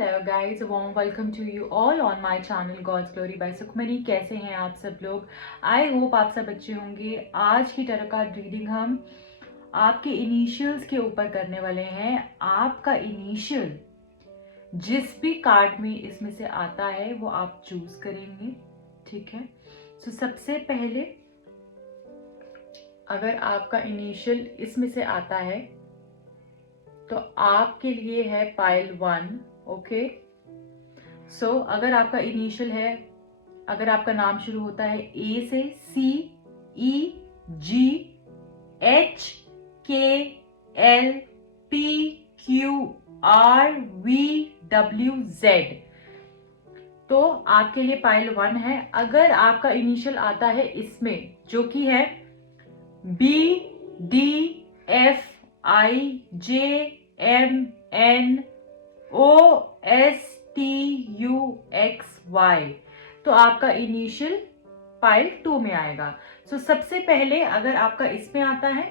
Hello guys, warm welcome to you all on my channel God's glory by Sukhmani. कैसे हैं आप सब लोग? आई होप आप सब अच्छे होंगे। आज की तरह का रीडिंग हम आपके इनिशियल्स के ऊपर करने वाले हैं। आपका इनिशियल जिस भी कार्ड में इसमें से आता है वो आप चूज करेंगे, ठीक है? सो सबसे पहले अगर आपका इनिशियल इसमें से आता है तो आपके लिए है पाइल 1। ओके, सो अगर आपका इनिशियल है, अगर आपका नाम शुरू होता है ए से, C, E, G, H, K, L, P, Q, R, V, W, Z, तो आपके लिए पाइल 1 है। अगर आपका इनिशियल आता है इसमें जो कि है B, D, F, I, J, M, N, O, S, T, U, X, Y, तो आपका इनिशियल पाइल 2 में आएगा। सो सबसे पहले अगर आपका इसमें आता है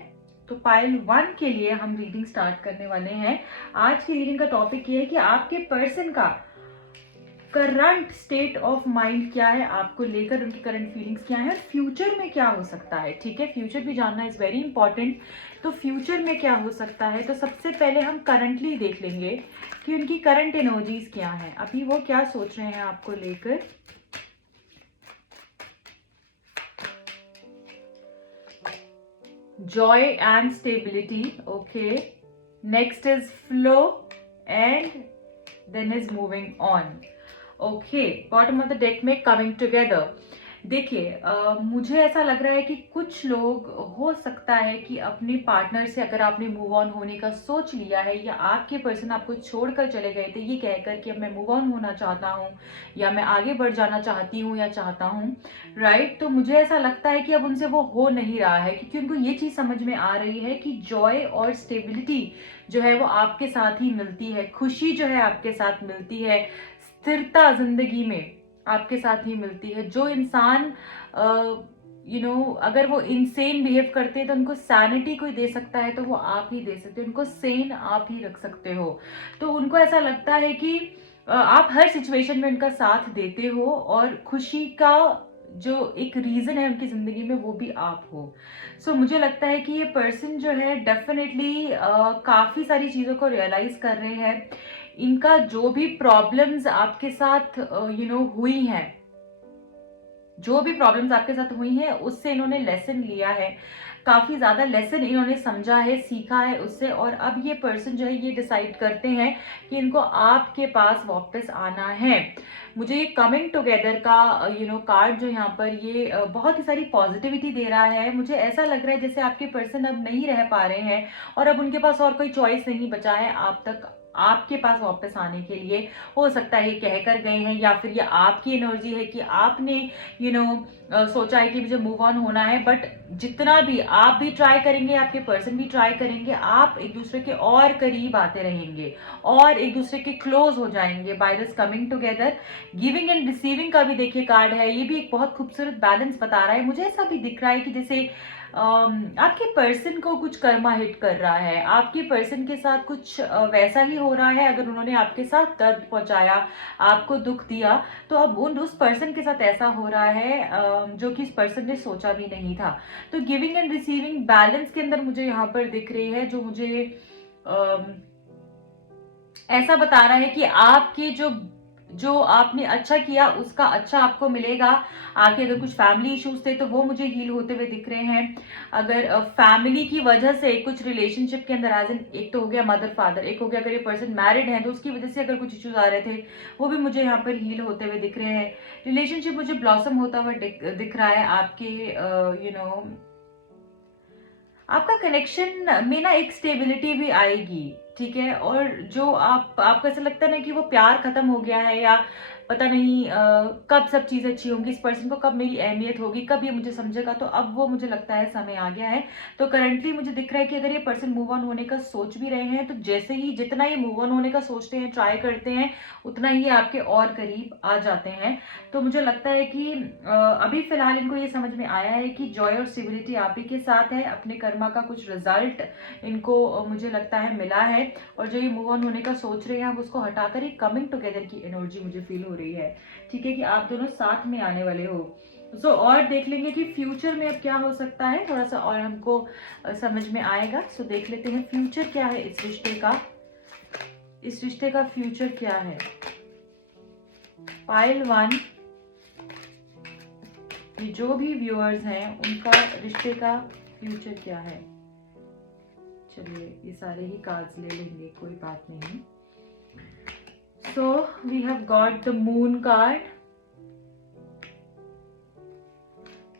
तो पाइल 1 के लिए हम रीडिंग स्टार्ट करने वाले हैं। आज की रीडिंग का टॉपिक ये है कि आपके पर्सन का करंट स्टेट ऑफ माइंड क्या है, आपको लेकर उनकी करंट फीलिंग्स क्या है और फ्यूचर में क्या हो सकता है। ठीक है, फ्यूचर भी जानना इज वेरी इंपॉर्टेंट। तो फ्यूचर में क्या हो सकता है, तो सबसे पहले हम करंटली देख लेंगे कि उनकी करंट एनर्जीज क्या है, अभी वो क्या सोच रहे हैं आपको लेकर। Joy and stability, okay. Next is flow and then is moving on. Okay, bottom of the deck में कमिंग टुगेदर। देखिए, मुझे ऐसा लग रहा है कि कुछ लोग, हो सकता है कि अपने पार्टनर से अगर आपने मूव ऑन होने का सोच लिया है या आपके पर्सन आपको छोड़कर चले गए थे ये कहकर कि अब मैं मूव ऑन होना चाहता हूँ या मैं आगे बढ़ जाना चाहती हूँ या चाहता हूँ, राइट? तो मुझे ऐसा लगता है कि अब उनसे वो हो नहीं रहा है, क्योंकि उनको ये चीज समझ में आ रही है कि जॉय और स्टेबिलिटी जो है वो आपके साथ ही मिलती है, खुशी जो है आपके साथ मिलती है, स्थिरता जिंदगी में आपके साथ ही मिलती है। जो इंसान अगर वो इनसेन बिहेव करते हैं तो उनको सैनिटी कोई दे सकता है तो वो आप ही दे सकते हो, उनको सेन आप ही रख सकते हो। तो उनको ऐसा लगता है कि आप हर सिचुएशन में उनका साथ देते हो और खुशी का जो एक रीजन है उनकी जिंदगी में वो भी आप हो। सो मुझे लगता है कि ये पर्सन जो है डेफिनेटली काफी सारी चीजों को रियलाइज कर रहे हैं। इनका जो भी प्रॉब्लम्स आपके साथ हुई हैं, जो भी प्रॉब्लम्स आपके साथ हुई हैं उससे इन्होंने लेसन लिया है, काफी ज्यादा लेसन इन्होंने समझा है, सीखा है उससे। और अब ये पर्सन जो है ये डिसाइड करते हैं कि इनको आपके पास वापस आना है। मुझे ये कमिंग टुगेदर का कार्ड जो यहाँ पर ये बहुत ही सारी पॉजिटिविटी दे रहा है। मुझे ऐसा लग रहा है जैसे आपके पर्सन अब नहीं रह पा रहे हैं और अब उनके पास और कोई चॉइस नहीं बचा है आप तक आपके पास वापस आने के लिए। हो सकता है ये कह कर गए हैं या फिर ये आपकी एनर्जी है कि आपने सोचा है कि मुझे मूव ऑन होना है, बट जितना भी आप भी ट्राई करेंगे, आपके पर्सन भी ट्राई करेंगे, आप एक दूसरे के और करीब आते रहेंगे और एक दूसरे के क्लोज हो जाएंगे by this coming together. Giving and receiving का भी देखिए कार्ड है, ये भी एक बहुत खूबसूरत बैलेंस बता रहा है। मुझे ऐसा भी दिख रहा है कि जैसे आपके पर्सन को कुछ कर्मा हिट कर रहा है, आपके पर्सन के साथ कुछ वैसा ही हो रहा है। अगर उन्होंने आपके साथ दर्द पहुंचाया, आपको दुख दिया, तो अब उस पर्सन के साथ ऐसा हो रहा है जो कि इस पर्सन ने सोचा भी नहीं था। तो गिविंग एंड रिसीविंग बैलेंस के अंदर मुझे यहाँ पर दिख रही है, जो मुझे ऐसा बता रहा है कि आपके जो आपने अच्छा किया उसका अच्छा आपको मिलेगा। आगे अगर कुछ फैमिली इश्यूज थे तो वो मुझे हील होते हुए दिख रहे हैं। अगर फैमिली की वजह से कुछ रिलेशनशिप के अंदर एज एन, एक तो हो गया मदर फादर, एक हो गया अगर ये पर्सन मैरिड है तो उसकी वजह से अगर कुछ इश्यूज आ रहे थे वो भी मुझे यहाँ पर हील होते हुए दिख रहे हैं। रिलेशनशिप मुझे ब्लॉसम होता हुआ दिख रहा है आपके आपका कनेक्शन में ना एक स्टेबिलिटी भी आएगी, ठीक है? और जो आपको ऐसा लगता है ना कि वो प्यार खत्म हो गया है या पता नहीं कब सब चीज़ें अच्छी होंगी, इस पर्सन को कब मेरी अहमियत होगी, कब ये मुझे समझेगा। तो अब वो मुझे लगता है समय आ गया है। तो करंटली मुझे दिख रहा है कि अगर ये पर्सन मूव ऑन होने का सोच भी रहे हैं, तो जैसे ही जितना ये मूव ऑन होने का सोचते हैं, ट्राई करते हैं, उतना ही ये आपके और करीब आ जाते हैं। तो मुझे लगता है कि अभी फिलहाल इनको ये समझ में आया है कि जॉय और स्टेबिलिटी आप ही के साथ है। अपने कर्मा का कुछ रिजल्ट इनको मुझे लगता है मिला है, और जो ये मूव ऑन होने का सोच रहे हैं, अब उसको हटाकर एक कमिंग टुगेदर की एनर्जी मुझे फील हो रही है। ठीक है, कि आप दोनों साथ में आने वाले हो। और देख लेंगे कि फ्यूचर में अब क्या हो सकता है, थोड़ा सा और हमको समझ में आएगा। देख लेते हैं फ्यूचर क्या है इस रिश्ते का। इस रिश्ते का फ्यूचर क्या है। पाइल 1, ये जो भी व्यूअर्स हैं उनका रिश्ते का फ्यूचर क्या है। चलिए ये सारे ही कार्ड्स ले लेंगे, कोई बात नहीं। So we have got the moon card,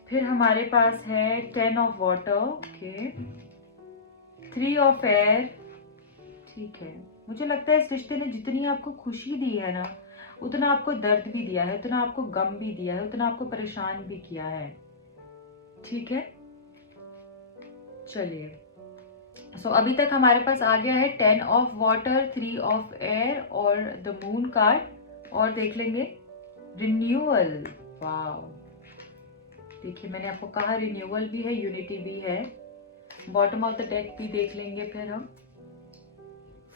फिर हमारे पास है 10 of water, okay, 3 of air. ठीक है, मुझे लगता है इस रिश्ते ने जितनी आपको खुशी दी है ना, उतना आपको दर्द भी दिया है, उतना आपको गम भी दिया है, उतना आपको परेशान भी किया है। ठीक है, चलिए। अभी तक हमारे पास आ गया है 10 ऑफ वाटर, 3 ऑफ एयर और द मून कार्ड। और देख लेंगे रिन्यूअल। वाओ, देखिए मैंने आपको कहा रिन्यूअल भी है, यूनिटी भी है। बॉटम ऑफ द डेक भी देख लेंगे फिर हम।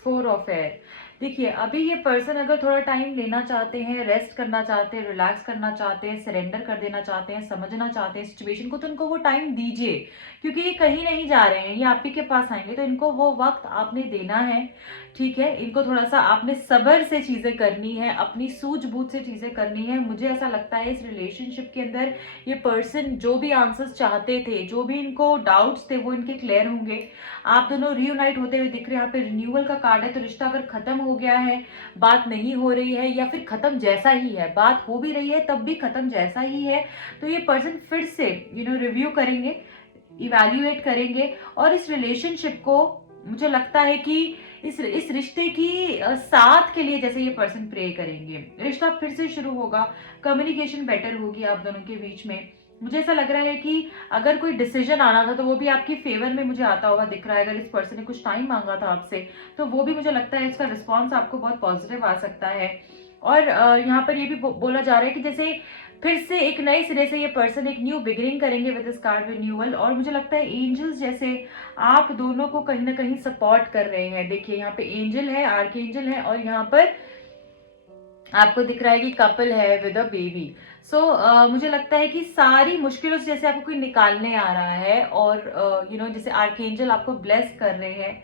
4 ऑफ एयर। देखिए अभी ये पर्सन अगर थोड़ा टाइम लेना चाहते हैं, रेस्ट करना चाहते हैं, रिलैक्स करना चाहते हैं, सरेंडर कर देना चाहते हैं, समझना चाहते हैं सिचुएशन को, तो उनको वो टाइम दीजिए, क्योंकि ये कहीं नहीं जा रहे हैं, ये आप ही के पास आएंगे। तो इनको वो वक्त आपने देना है। ठीक है, इनको थोड़ा सा आपने सब्र से चीजें करनी है, अपनी सूझबूझ से चीजें करनी है। मुझे ऐसा लगता है इस रिलेशनशिप के अंदर ये पर्सन जो भी आंसर्स चाहते थे, जो भी इनको डाउट्स थे, वो इनके क्लियर होंगे। आप दोनों रीयूनाइट होते हुए दिख रहे हैं। यहाँ पे रिन्यूअल का कार्ड है, तो रिश्ता अगर खत्म हो गया है, बात नहीं हो रही है, या फिर खत्म जैसा ही है, बात हो भी रही है तब भी खत्म जैसा ही है, तो ये पर्सन फिर से रिव्यू करेंगे, इवैल्यूएट करेंगे, और इस रिलेशनशिप को मुझे लगता है कि इस रिश्ते की साथ के लिए जैसे ये पर्सन प्रे करेंगे, रिश्ता फिर से शुरू होगा, कम्युनिकेशन बेटर होगी आप दोनों के बीच में। मुझे ऐसा लग रहा है कि अगर कोई डिसीजन आना था तो वो भी आपकी फेवर में मुझे आता हुआ दिख रहा है। अगर इस पर्सन ने कुछ टाइम मांगा था आपसे, तो वो भी मुझे लगता है इसका रिस्पॉन्स आपको बहुत पॉजिटिव आ सकता है। और यहाँ पर ये भी बोला जा रहा है कि जैसे फिर से एक नए सिरे से ये पर्सन एक न्यू बिगिनिंग करेंगे विद दिस कार्ड रिन्यूअल। और मुझे लगता है एंजल्स जैसे आप दोनों को कहीं ना कहीं सपोर्ट कर रहे हैं। देखिए यहाँ पे एंजल है, आर्क एंजल है, और यहाँ पर आपको दिख रहा है कि कपल है विद अ बेबी। मुझे लगता है कि सारी मुश्किलों से जैसे आपको कोई निकालने आ रहा है, और जैसे आर्कएंजल आपको ब्लेस कर रहे हैं,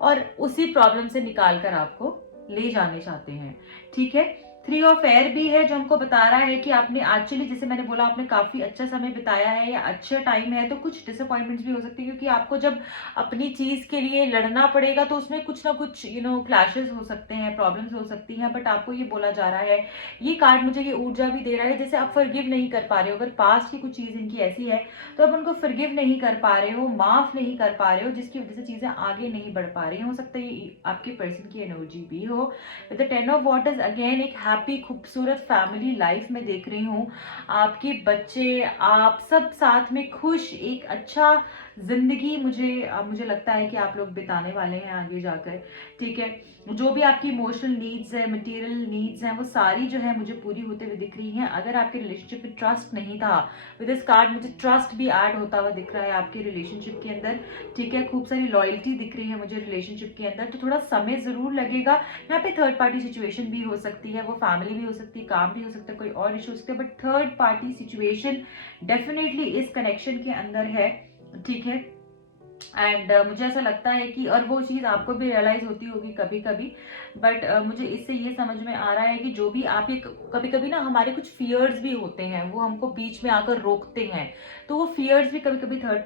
और उसी प्रॉब्लम से निकाल कर आपको ले जाने चाहते हैं। ठीक है, 3 ऑफ एयर भी है, जो हमको बता रहा है कि आपने एक्चुअली, जैसे मैंने बोला, आपने काफी अच्छा समय बिताया है या अच्छा टाइम है, तो कुछ डिसअपॉइंटमेंट्स भी हो सकती है, क्योंकि आपको जब अपनी चीज के लिए लड़ना पड़ेगा तो उसमें कुछ ना कुछ क्लैशेस हो सकते हैं, प्रॉब्लम्स हो सकती हैं। बट आपको ये बोला जा रहा है, ये कार्ड मुझे ये ऊर्जा भी दे रहा है, जैसे आप फॉरगिव नहीं कर पा रहे हो। अगर पास्ट की कुछ चीज इनकी ऐसी है तो आप उनको फॉरगिव नहीं कर पा रहे हो, माफ नहीं कर पा रहे हो, जिसकी वजह से चीजें आगे नहीं बढ़ पा रही हो सकता है ये आपके पर्सन की एनर्जी भी हो। With the 10 of waters again एक हैप्पी खूबसूरत फैमिली लाइफ में देख रही हूँ। आपके बच्चे, आप सब साथ में खुश, एक अच्छा जिंदगी मुझे लगता है कि आप लोग बिताने वाले हैं आगे जाकर। ठीक है, जो भी आपकी इमोशनल नीड्स है, मटेरियल नीड्स हैं, वो सारी जो है मुझे पूरी होते हुए दिख रही हैं। अगर आपके रिलेशनशिप में ट्रस्ट नहीं था, विद दिस कार्ड मुझे ट्रस्ट भी ऐड होता हुआ दिख रहा है आपके रिलेशनशिप के अंदर। ठीक है, खूब सारी लॉयल्टी दिख रही है मुझे रिलेशनशिप के अंदर। तो थोड़ा समय जरूर लगेगा। यहाँ पे थर्ड पार्टी सिचुएशन भी हो सकती है, वो फैमिली भी हो सकती है, काम भी हो सकता है, कोई और इशू हो सकता है, but third party situation definitely इस कनेक्शन के अंदर है। ठीक है, एंड मुझे ऐसा लगता है कि, और वो चीज आपको भी रियलाइज होती होगी कभी कभी, बट मुझे इससे ये समझ में आ रहा है कि जो भी आप, ये कभी कभी ना हमारे कुछ फियर्स भी होते हैं, वो हमको बीच में आकर रोकते हैं, तो वो फियर्स भी कभी कभी थर्ड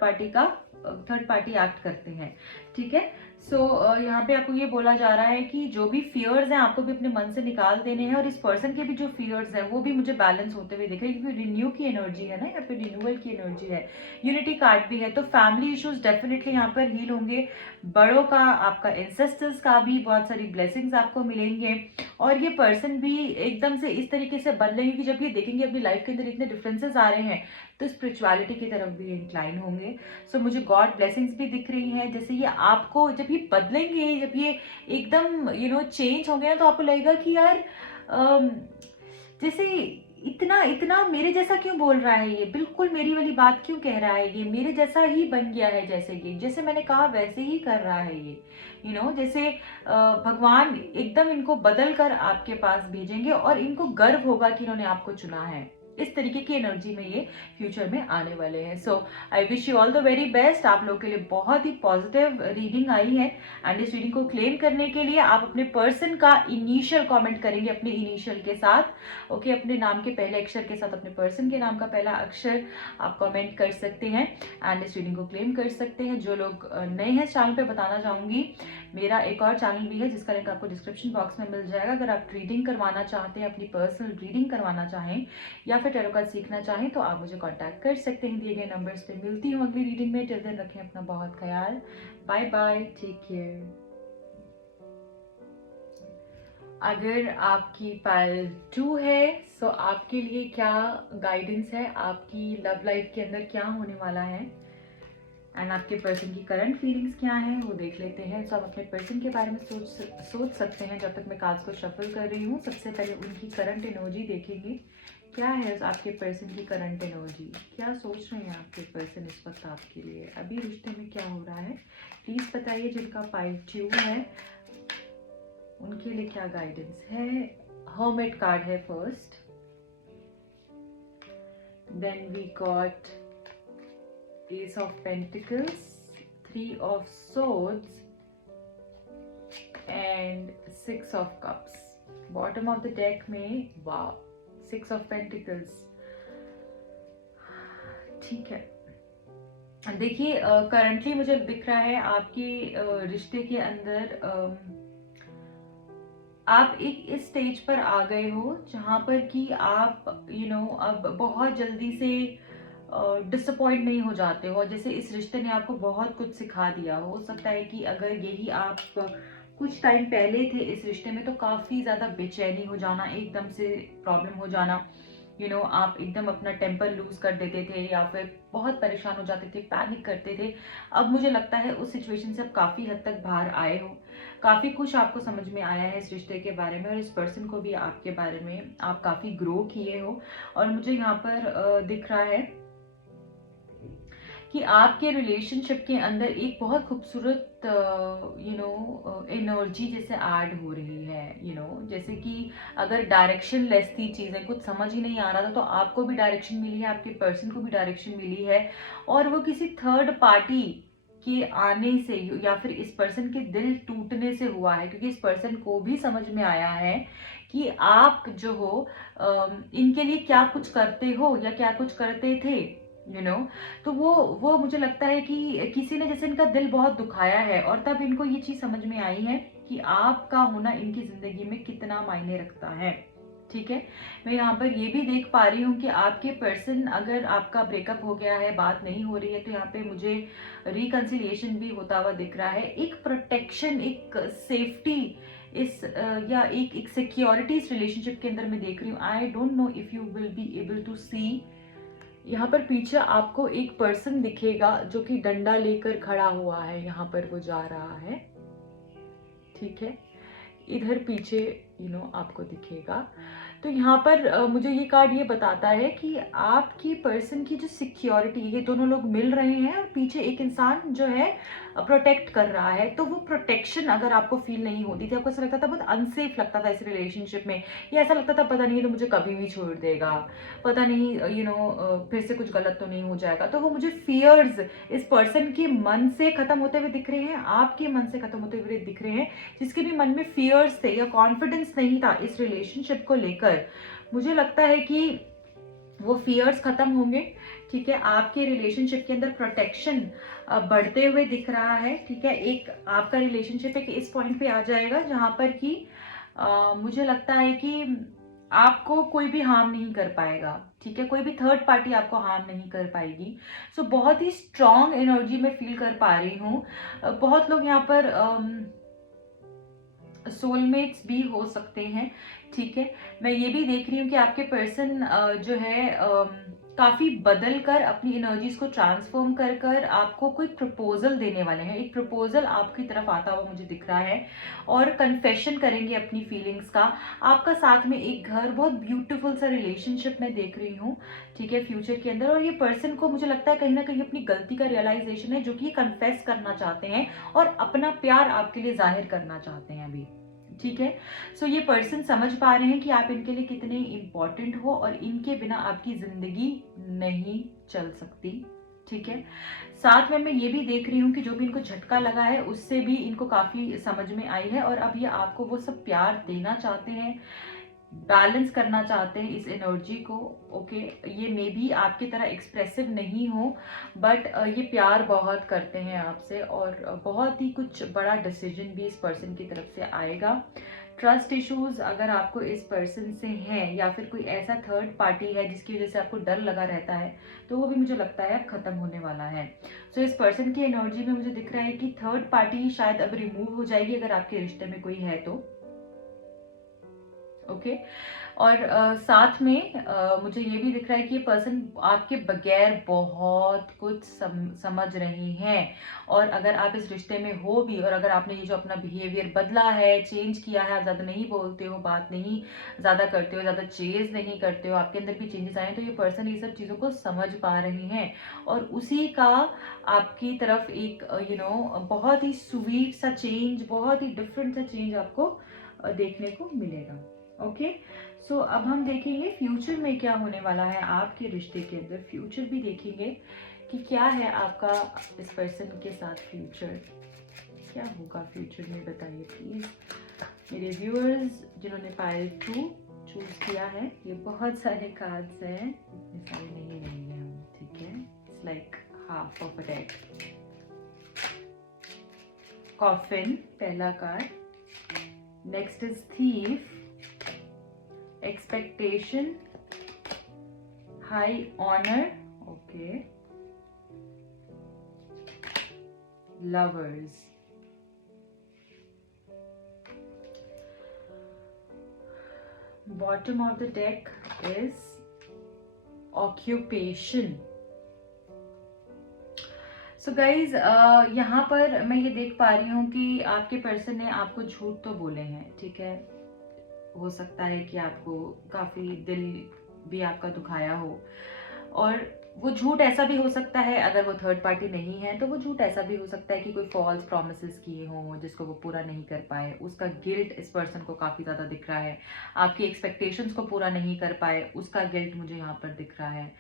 पार्टी एक्ट करते हैं। ठीक है, सो यहाँ पे आपको ये बोला जा रहा है कि जो भी फियर्स हैं आपको भी अपने मन से निकाल देने हैं, और इस पर्सन के भी जो फियर्स हैं वो भी मुझे बैलेंस होते हुए दिख रहे हैं, क्योंकि रिन्यू की एनर्जी है ना, यहाँ पे रिन्यूअल की एनर्जी है, यूनिटी कार्ड भी है। तो फैमिली इश्यूज डेफिनेटली यहाँ पर हील होंगे, बड़ों का, आपका एंसेस्टर्स का भी बहुत सारी ब्लेसिंग्स आपको मिलेंगे, और ये पर्सन भी एकदम से इस तरीके से बदलेंगे कि जब ये देखेंगे अपनी लाइफ के अंदर इतने डिफरेंसेस आ रहे हैं तो स्पिरिचुअलिटी की तरफ भी इंक्लाइन होंगे। सो मुझे गॉड ब्लेसिंग्स भी दिख रही हैं, जैसे ये आपको जब ये बदलेंगे, जब ये एकदम चेंज होंगे ना, तो आपको लगेगा कि यार जैसे इतना इतना मेरे जैसा क्यों बोल रहा है, ये बिल्कुल मेरी वाली बात क्यों कह रहा है, ये मेरे जैसा ही बन गया है, जैसे ये जैसे मैंने कहा वैसे ही कर रहा है ये, जैसे भगवान एकदम इनको बदल कर आपके पास भेजेंगे और इनको गर्व होगा कि इन्होंने आपको चुना है। इस तरीके की एनर्जी में ये फ्यूचर में आने वाले हैं। So I wish you all the very best. आप लोगों के लिए बहुत ही पॉजिटिव रीडिंग आई है, एंड इस रीडिंग को क्लेम करने के लिए आप अपने पर्सन का इनिशियल कमेंट करेंगे अपने इनिशियल के साथ। ओके, अपने नाम के पहले अक्षर के साथ अपने पर्सन के नाम का पहला अक्षर आप कमेंट कर सकते हैं एंड इस रीडिंग को क्लेम कर सकते हैं। जो लोग नए हैं इस चैनल पे, बताना चाहूंगी मेरा एक और चैनल भी है जिसका लिंक आपको डिस्क्रिप्शन बॉक्स में मिल जाएगा। अगर आप रीडिंग करवाना चाहते हैं, अपनी पर्सनल रीडिंग करवाना चाहें या फिर टैरो कार्ड सीखना चाहें, तो आप मुझे कांटेक्ट कर सकते हैं दिए गए नंबर्स पे। मिलती हूँ अगली रीडिंग में। टिल देन रखें अपना बहुत ख्याल। Bye bye, take care. अगर आपकी पाइल 2 है, सो आपके लिए क्या गाइडेंस है, आपकी लव लाइफ के अंदर क्या होने वाला है, एंड आपके पर्सन की करंट फीलिंग्स क्या हैं वो देख लेते हैं। सो आप अपने पर्सन के बारे में सोच सकते हैं जब तक मैं कार्ड्स को शफल कर रही हूँ। सबसे पहले उनकी करंट एनर्जी देखेंगे, क्या है आपके पर्सन की करंट एनर्जी, क्या सोच रहे हैं आपके पर्सन इस वक्त आपके लिए, अभी रिश्ते में क्या हो रहा है, प्लीज बताइए। जिनका पाइल 2 है उनके लिए क्या गाइडेंस है। हर्मिट कार्ड है first, then we got Ace of Pentacles, 3 of Swords and 6 of Cups. Bottom of the deck में वाह 6 of Pentacles। ठीक है, देखिए करंटली मुझे दिख रहा है आपके रिश्ते के अंदर आप एक इस स्टेज पर आ गए हो जहां पर कि आप अब बहुत जल्दी से डिसअपॉइंट नहीं हो जाते हो। जैसे इस रिश्ते ने आपको बहुत कुछ सिखा दिया। हो सकता है कि अगर यही आप कुछ टाइम पहले थे इस रिश्ते में, तो काफ़ी ज़्यादा बेचैनी हो जाना, एकदम से प्रॉब्लम हो जाना, आप एकदम अपना टेम्पर लूज कर देते थे या फिर बहुत परेशान हो जाते थे, पैनिक करते थे। अब मुझे लगता है उस सिचुएशन से आप काफ़ी हद तक बाहर आए हो, काफ़ी कुछ आपको समझ में आया है इस रिश्ते के बारे में, और इस पर्सन को भी आपके बारे में आप काफ़ी ग्रो किए हो। और मुझे यहाँ पर दिख रहा है कि आपके रिलेशनशिप के अंदर एक बहुत खूबसूरत एनर्जी जैसे ऐड हो रही है। जैसे कि अगर डायरेक्शन लेस थी चीज़ें, कुछ समझ ही नहीं आ रहा था, तो आपको भी डायरेक्शन मिली है, आपके पर्सन को भी डायरेक्शन मिली है, और वो किसी थर्ड पार्टी के आने से या फिर इस पर्सन के दिल टूटने से हुआ है, क्योंकि इस पर्सन को भी समझ में आया है कि आप जो हो इनके लिए क्या कुछ करते हो या क्या कुछ करते थे, तो वो मुझे लगता है कि किसी ने जैसे इनका दिल बहुत दुखाया है, और तब इनको ये चीज समझ में आई है कि आपका होना इनकी जिंदगी में कितना मायने रखता है। ठीक है, मैं यहाँ पर ये भी देख पा रही हूँ कि आपके पर्सन, अगर आपका ब्रेकअप हो गया है, बात नहीं हो रही है, तो यहाँ पे मुझे रिकंसिलिएशन भी होता हुआ दिख रहा है। एक प्रोटेक्शन, एक सेफ्टी या एक सिक्योरिटी इस रिलेशनशिप के अंदर मैं देख रही हूँ। I don't know if you will be able to see, यहाँ पर पीछे आपको एक पर्सन दिखेगा जो कि डंडा लेकर खड़ा हुआ है, यहाँ पर वो जा रहा है। ठीक है, इधर पीछे आपको दिखेगा। तो यहाँ पर मुझे ये कार्ड ये बताता है कि आपकी पर्सन की जो सिक्योरिटी, ये दोनों लोग मिल रहे हैं और पीछे एक इंसान जो है प्रोटेक्ट कर रहा है। तो वो प्रोटेक्शन अगर आपको फील नहीं होती थी, आपको ऐसा लगता था, बहुत अनसेफ लगता था इस रिलेशनशिप में, या ऐसा लगता था पता नहीं तो मुझे कभी भी छोड़ देगा, पता नहीं फिर से कुछ गलत तो नहीं हो जाएगा, तो वो मुझे फियर्स इस पर्सन के मन से खत्म होते हुए दिख रहे हैं, आपके मन से खत्म होते हुए दिख रहे हैं। जिसके भी मन में फियर्स थे या कॉन्फिडेंस नहीं था इस रिलेशनशिप को लेकर, मुझे लगता है कि वो फियर्स खत्म होंगे, ठीक है। आपके रिलेशनशिप के अंदर प्रोटेक्शन बढ़ते हुए दिख रहा है, ठीक है। एक आपका रिलेशनशिप एक इस पॉइंट पे आ जाएगा जहां पर कि मुझे लगता है कि आपको कोई भी हार्म नहीं कर पाएगा, ठीक है। कोई भी थर्ड पार्टी आपको हार्म नहीं कर पाएगी। सो बहुत ही स्ट्रांग एनर्जी में फील कर पा रही हूँ। बहुत लोग यहाँ पर सोलमेट्स भी हो सकते हैं, ठीक है। मैं ये भी देख रही हूँ कि आपके पर्सन जो है काफी बदल कर अपनी एनर्जीज को ट्रांसफॉर्म कर कर आपको कोई प्रपोजल देने वाले हैं। एक प्रपोजल आपकी तरफ आता हुआ मुझे दिख रहा है और कन्फेशन करेंगे अपनी फीलिंग्स का। आपका साथ में एक घर, बहुत ब्यूटीफुल सा रिलेशनशिप मैं देख रही हूँ, ठीक है, फ्यूचर के अंदर। और ये पर्सन को मुझे लगता है कहीं ना कहीं अपनी गलती का रियलाइजेशन है, जो कि कन्फेस करना चाहते हैं और अपना प्यार आपके लिए जाहिर करना चाहते हैं अभी, ठीक है। सो ये पर्सन समझ पा रहे हैं कि आप इनके लिए कितने इंपॉर्टेंट हो और इनके बिना आपकी जिंदगी नहीं चल सकती, ठीक है। साथ में मैं ये भी देख रही हूँ कि जो भी इनको झटका लगा है उससे भी इनको काफी समझ में आई है और अब ये आपको वो सब प्यार देना चाहते हैं, बैलेंस करना चाहते हैं इस एनर्जी को, ओके। ये मे बी आपकी तरह एक्सप्रेसिव नहीं हो, बट ये प्यार बहुत करते हैं आपसे और बहुत ही कुछ बड़ा डिसीजन भी इस पर्सन की तरफ से आएगा। ट्रस्ट इश्यूज अगर आपको इस पर्सन से हैं या फिर कोई ऐसा थर्ड पार्टी है जिसकी वजह से आपको डर लगा रहता है, तो वो भी मुझे लगता है अब खत्म होने वाला है। सो इस पर्सन की एनर्जी में मुझे दिख रहा है कि थर्ड पार्टी शायद अब रिमूव हो जाएगी अगर आपके रिश्ते में कोई है तो, ओके। और साथ में मुझे ये भी दिख रहा है कि ये पर्सन आपके बगैर बहुत कुछ समझ रही हैं। और अगर आप इस रिश्ते में हो भी और अगर आपने ये जो अपना बिहेवियर बदला है, चेंज किया है, आप ज़्यादा नहीं बोलते हो, बात नहीं ज़्यादा करते हो, ज़्यादा चेज नहीं करते हो, आपके अंदर भी चेंजेस आए, तो ये पर्सन ये सब चीज़ों को समझ पा रही हैं और उसी का आपकी तरफ एक बहुत ही स्वीट सा चेंज, बहुत ही डिफरेंट सा चेंज आपको देखने को मिलेगा, ओके। सो अब हम देखेंगे फ्यूचर में क्या होने वाला है आपके रिश्ते के अंदर। फ्यूचर भी देखेंगे कि क्या है आपका इस पर्सन के साथ फ्यूचर, क्या होगा फ्यूचर में, बताइए प्लीज मेरे व्यूअर्स जिन्होंने पायल 2 चूज किया है। ये बहुत सारे कार्ड्स हैं, इतने सारे नहीं लेंगे हम, ठीक है। It's like half of a deck. Coffin पहला card, next is thief, expectation, high honor, okay, lovers, bottom of the deck is occupation. So guys यहाँ पर मैं ये देख पा रही हूँ कि आपके पर्सन ने आपको झूठ तो बोले हैं, ठीक है। हो सकता है कि आपको काफी दिल भी आपका दुखाया हो और वो झूठ ऐसा भी हो सकता है, अगर वो थर्ड पार्टी नहीं है तो वो झूठ ऐसा भी हो सकता है कि कोई फॉल्स प्रॉमिसेस किए हों जिसको वो पूरा नहीं कर पाए, उसका गिल्ट इस पर्सन को काफी ज्यादा दिख रहा है। आपकी एक्सपेक्टेशंस को पूरा नहीं कर पाए उसका गिल्ट मुझे यहाँ पर दिख रहा है,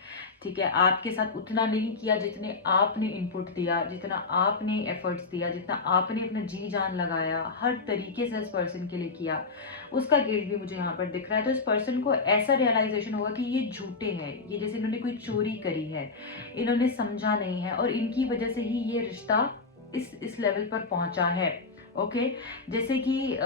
ठीक है। आपके साथ उतना नहीं किया जितने आपने इनपुट दिया, जितना आपने एफर्ट्स दिया, जितना आपने अपना जी जान लगाया, हर तरीके से इस पर्सन के लिए किया, उसका गिल्ट भी मुझे यहाँ पर दिख रहा है। तो इस पर्सन को ऐसा रियलाइजेशन होगा कि ये झूठे हैं, ये जैसे इन्होंने कोई चोरी करी है, इन्होंने समझा नहीं है और इनकी वजह से ही ये रिश्ता इस लेवल पर पहुंचा है, ओके। जैसे कि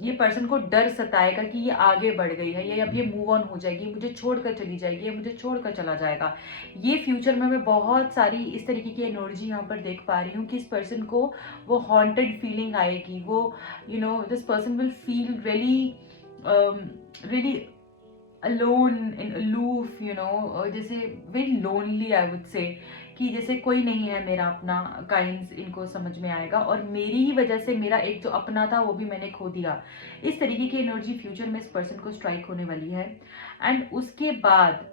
ये पर्सन को डर सताएगा कि ये आगे बढ़ गई है, ये अब ये मूव ऑन हो जाएगी, मुझे छोड़कर चली जाएगी, ये मुझे छोड़कर चला जाएगा। ये फ्यूचर में मैं बहुत सारी इस तरीके की एनर्जी यहाँ पर देख पा रही हूँ कि इस पर्सन को वो हॉन्टेड फीलिंग आएगी, वो this person will feel really alone and aloof, जैसे very lonely I would say, कि जैसे कोई नहीं है मेरा अपना काइंड इनको समझ में आएगा और मेरी ही वजह से मेरा एक जो अपना था वो भी मैंने खो दिया। इस तरीके की एनर्जी फ्यूचर में इस पर्सन को स्ट्राइक होने वाली है। एंड उसके बाद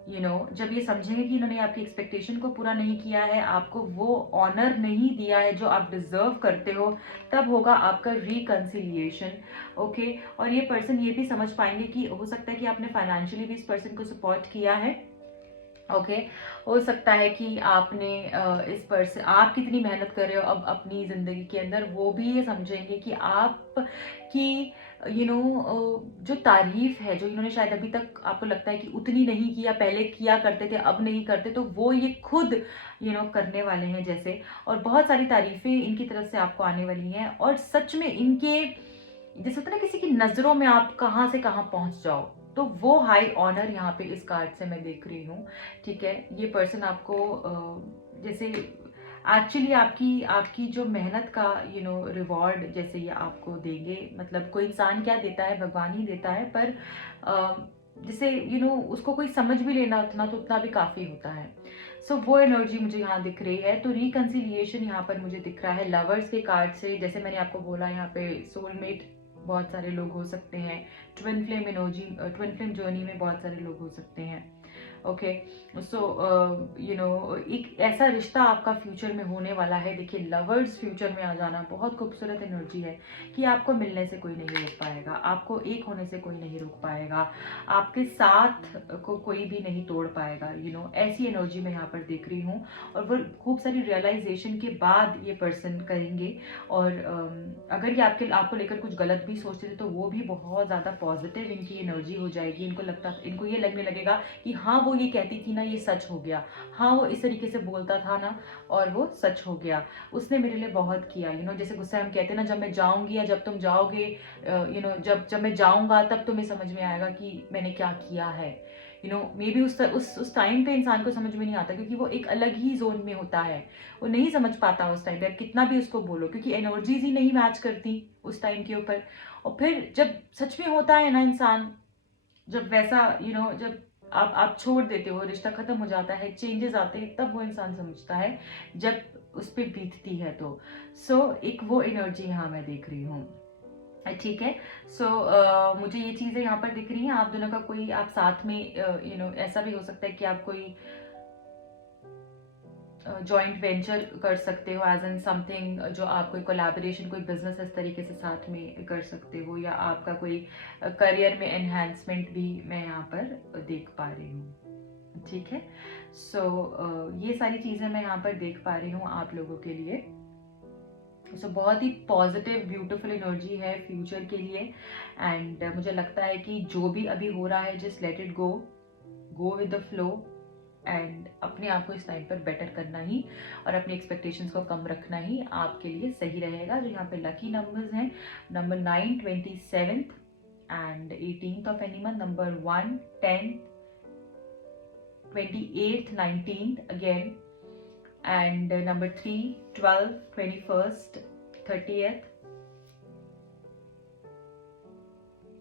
जब ये समझेंगे कि इन्होंने आपकी एक्सपेक्टेशन को पूरा नहीं किया है, आपको वो ऑनर नहीं दिया है जो आप डिजर्व करते हो, तब होगा आपका रिकंसिलिएशन, ओके। और ये पर्सन ये भी समझ पाएंगे कि हो सकता है कि आपने फाइनेंशियली भी इस पर्सन को सपोर्ट किया है ओके। हो सकता है कि आपने इस पर्सन आप कितनी मेहनत कर रहे हो अब अपनी ज़िंदगी के अंदर, वो भी ये समझेंगे कि आप की जो तारीफ़ है, जो इन्होंने शायद अभी तक आपको लगता है कि उतनी नहीं किया, पहले किया करते थे, अब नहीं करते, तो वो ये खुद करने वाले हैं जैसे। और बहुत सारी तारीफ़ें इनकी तरफ से आपको आने वाली हैं, और सच में इनके जैसे होता है ना किसी की नज़रों में आप कहाँ से कहाँ पहुँच जाओ, तो वो हाई ऑनर यहाँ पे इस कार्ड से मैं देख रही हूँ। ठीक है, ये पर्सन आपको जैसे एक्चुअली आपकी आपकी जो मेहनत का रिवॉर्ड जैसे ये आपको देंगे। मतलब कोई इंसान क्या देता है, भगवान ही देता है, पर जैसे उसको कोई समझ भी लेना उतना तो उतना भी काफ़ी होता है। सो वो एनर्जी मुझे यहाँ दिख रही है। तो रिकंसिलिएशन यहाँ पर मुझे दिख रहा है लवर्स के कार्ड से। जैसे मैंने आपको बोला, यहाँ पे सोलमेट बहुत सारे लोग हो सकते हैं, twin flame energy, twin flame journey में बहुत सारे लोग हो सकते हैं। ओके, सो एक ऐसा रिश्ता आपका फ्यूचर में होने वाला है। देखिए, लवर्स फ्यूचर में आ जाना बहुत खूबसूरत एनर्जी है कि आपको मिलने से कोई नहीं रोक पाएगा, आपको एक होने से कोई नहीं रोक पाएगा, आपके साथ को कोई भी नहीं तोड़ पाएगा। ऐसी एनर्जी मैं यहाँ पर देख रही हूँ। और वो खूब सारी रियलाइजेशन के बाद ये पर्सन करेंगे। और अगर ये आपको लेकर कुछ गलत भी सोचते थे, तो वो भी बहुत ज़्यादा पॉजिटिव इनकी एनर्जी हो जाएगी। इनको ये लगने लगेगा कि हाँ, वो ये कहती थी ना, ये सच हो गया। हाँ, वो इस तरीके से बोलता था ना, और वो सच हो गया। उसने मेरे लिए बहुत किया। जैसे गुस्सा हम कहते हैं ना, जब मैं जाऊंगी या जब तुम जाओगे, जब जब मैं जाऊंगा तब तुम्हें समझ में आएगा कि मैंने क्या किया है। मे बी उस टाइम पे इंसान को समझ में नहीं आता, क्योंकि वो एक अलग ही जोन में होता है। वो नहीं समझ पाता उस टाइम पे, कितना भी उसको बोलो, क्योंकि एनर्जीज ही नहीं मैच करती उस टाइम के ऊपर। और फिर जब सच में होता है ना इंसान, जब वैसा जब आप छोड़ देते हो, रिश्ता खत्म हो जाता है, चेंजेस आते हैं, तब वो इंसान समझता है, जब उस पर बीतती है। तो एक वो एनर्जी यहाँ मैं देख रही हूँ। ठीक है। मुझे ये चीजें यहाँ पर दिख रही हैं। आप दोनों का कोई आप साथ में ऐसा भी हो सकता है कि आप कोई जॉइंट वेंचर कर सकते हो, एज एन समथिंग जो आप कोई कोलैबोरेशन, कोई बिजनेस इस तरीके से साथ में कर सकते हो, या आपका कोई करियर में एनहांसमेंट भी मैं यहाँ पर देख पा रही हूँ। ठीक है। ये सारी चीज़ें मैं यहाँ पर देख पा रही हूँ आप लोगों के लिए। बहुत ही पॉजिटिव ब्यूटीफुल एनर्जी है फ्यूचर के लिए। एंड मुझे लगता है कि जो भी अभी हो रहा है, just let it go, go with the flow, and अपने आप को इस टाइम पर बेटर करना ही और अपनी एक्सपेक्टेशंस को कम रखना ही आपके लिए सही रहेगा। जो यहाँ पे लकी नंबर्स हैं, number 9, 27 and 18th of any month, number 1, 10, 28th, 19th again, and number 3, 12, 21st, 30th,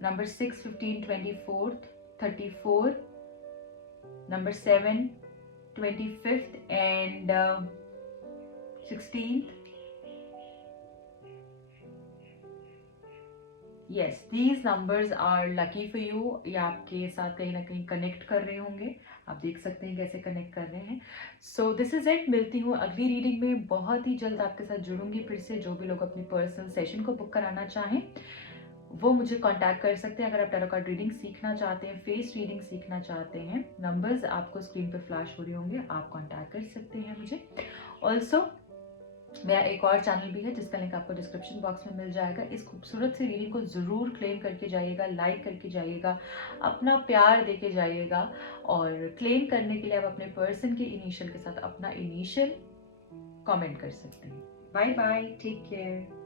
number 6, 15, 24th, 34, number 7, 25th and 16th. Yes, these numbers are lucky for you. ये आपके साथ कहीं ना कहीं कनेक्ट कर रहे होंगे। आप देख सकते हैं कैसे कनेक्ट कर रहे हैं। So this is it. मिलती हूँ अगली रीडिंग में, बहुत ही जल्द आपके साथ जुड़ूंगी फिर से। जो भी लोग अपनी पर्सनल सेशन को बुक कराना चाहें, वो मुझे कांटेक्ट कर सकते हैं। अगर आप टैरो कार्ड रीडिंग सीखना चाहते हैं, फेस रीडिंग सीखना चाहते हैं, नंबर्स आपको स्क्रीन पे फ्लैश हो रहे होंगे, आप कांटेक्ट कर सकते हैं मुझे। ऑल्सो मेरा एक और चैनल भी है जिसका लिंक आपको डिस्क्रिप्शन बॉक्स में मिल जाएगा। इस खूबसूरत सी रीडिंग को ज़रूर क्लेम करके जाइएगा, लाइक करके जाइएगा, अपना प्यार देके जाइएगा। और क्लेम करने के लिए आप अपने पर्सन के इनिशियल के साथ अपना इनिशियल कमेंट कर सकते हैं। Bye bye, take care.